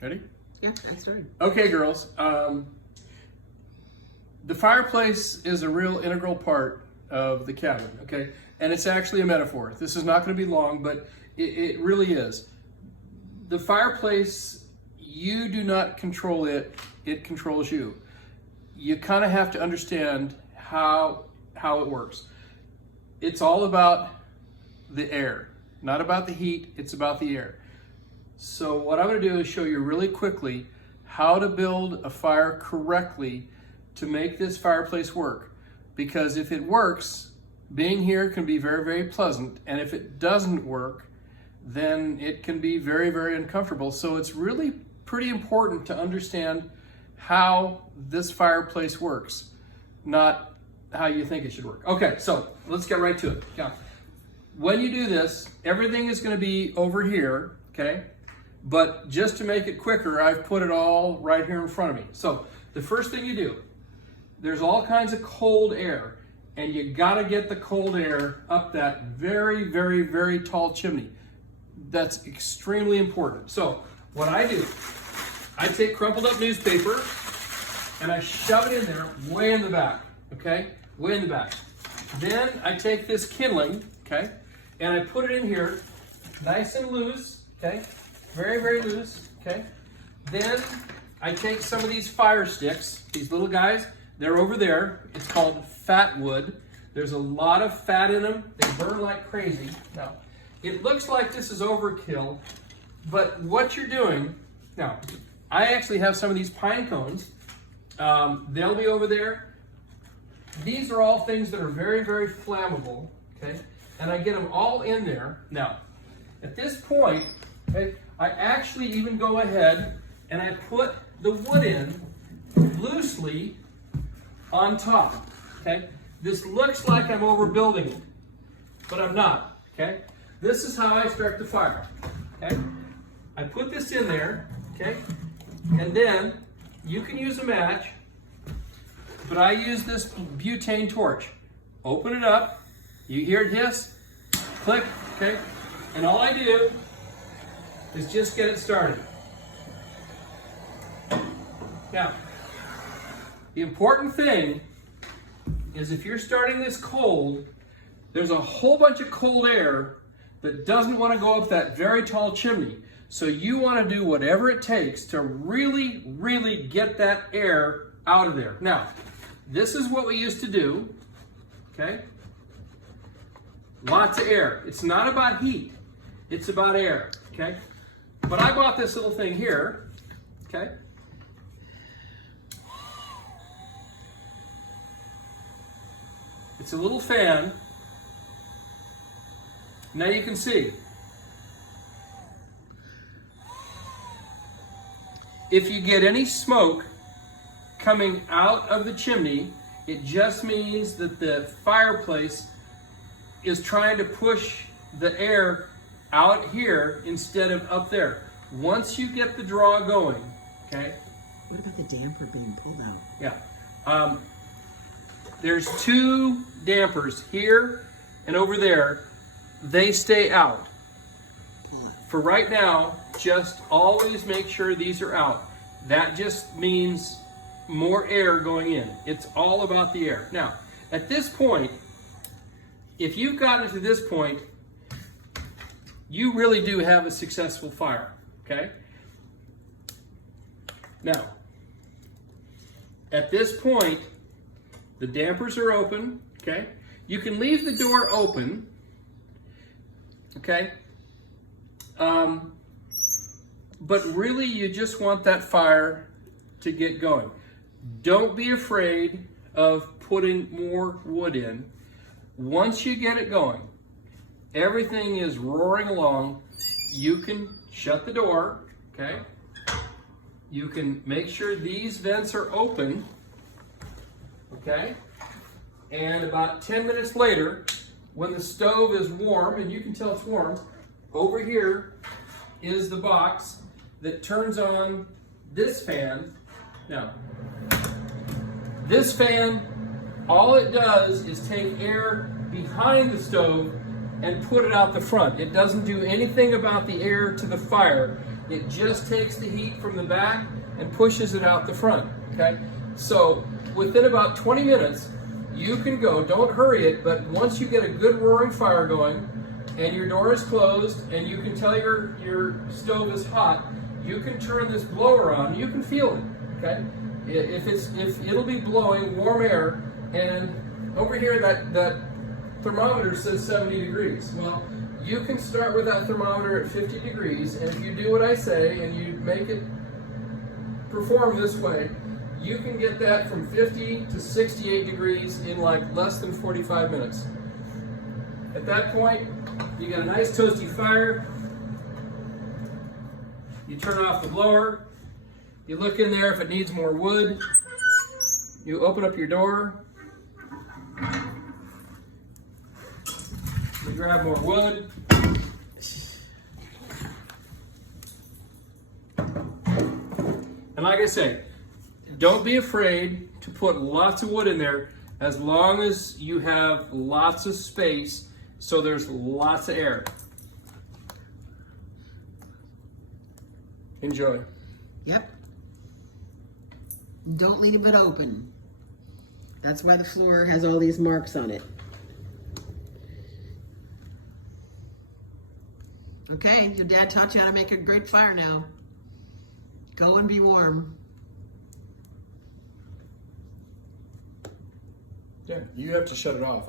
Ready? Yeah, I started. Okay, girls. The fireplace is a real integral part of the cabin, okay? And it's actually a metaphor. This is not going to be long, but it really is. The fireplace, you do not control it, it controls you. You kind of have to understand how it works. It's all about the air, not about the heat, it's about the air. So what I'm going to do is show you really quickly how to build a fire correctly to make this fireplace work. Because if it works, being here can be very, very pleasant. And if it doesn't work, then it can be very, very uncomfortable. So it's really pretty important to understand how this fireplace works, not how you think it should work. Okay, so let's get right to it. Yeah. When you do this, everything is going to be over here, okay? But just to make it quicker, I've put it all right here in front of me. So the first thing you do, there's all kinds of cold air, and you gotta get the cold air up that very, very, very tall chimney. That's extremely important. So what I do, I take crumpled up newspaper and I shove it in there way in the back, okay? Way in the back. Then I take this kindling, okay? And I put it in here nice and loose, okay? Very, very loose, okay? Then I take some of these fire sticks, these little guys, they're over there. It's called fat wood. There's a lot of fat in them. They burn like crazy. Now, it looks like this is overkill, but what you're doing, now, I actually have some of these pine cones. They'll be over there. These are all things that are very, very flammable, okay? And I get them all in there. Now, at this point, okay, I actually even go ahead and I put the wood in loosely on top, okay? This looks like I'm overbuilding it, but I'm not, okay? This is how I start the fire, okay? I put this in there, okay? And then you can use a match, but I use this butane torch. Open it up, you hear it hiss, click, okay? And all I do is just get it started. Now, the important thing is if you're starting this cold, there's a whole bunch of cold air that doesn't want to go up that very tall chimney. So you want to do whatever it takes to really, really get that air out of there. Now, this is what we used to do, okay? Lots of air. It's not about heat, it's about air, okay? But I bought this little thing here, okay? It's a little fan. Now you can see. If you get any smoke coming out of the chimney, it just means that the fireplace is trying to push the air out here instead of up there. Once you get the draw going, okay? What about the damper being pulled out? Yeah. There's two dampers here and over there. They stay out. For right now, just always make sure these are out. That just means more air going in. It's all about the air. Now, at this point, if you've gotten to this point, you really do have a successful fire, okay? Now, at this point, the dampers are open, okay? You can leave the door open, okay? But really, you just want that fire to get going. Don't be afraid of putting more wood in. Once you get it going, everything is roaring along. You can shut the door, okay? You can make sure these vents are open, okay? And about 10 minutes later, when the stove is warm, and you can tell it's warm, over here is the box that turns on this fan. Now, this fan, all it does is take air behind the stove and put it out the front. It doesn't do anything about the air to the fire. It just takes the heat from the back and pushes it out the front, okay? So within about 20 minutes, you can go, don't hurry it, but once you get a good roaring fire going and your door is closed and you can tell your stove is hot, you can turn this blower on, you can feel it, okay? If it'll be blowing warm air, and over here that thermometer says 70 degrees. Well, you can start with that thermometer at 50 degrees, and if you do what I say and you make it perform this way, you can get that from 50 to 68 degrees in like less than 45 minutes. At that point, you got a nice toasty fire. You turn off the blower. You look in there if it needs more wood. You open up your door. You grab more wood. And like I say, don't be afraid to put lots of wood in there as long as you have lots of space so there's lots of air. Enjoy. Yep. Don't leave it open. That's why the floor has all these marks on it. Okay, your dad taught you how to make a great fire now. Go and be warm. Yeah, you have to shut it off.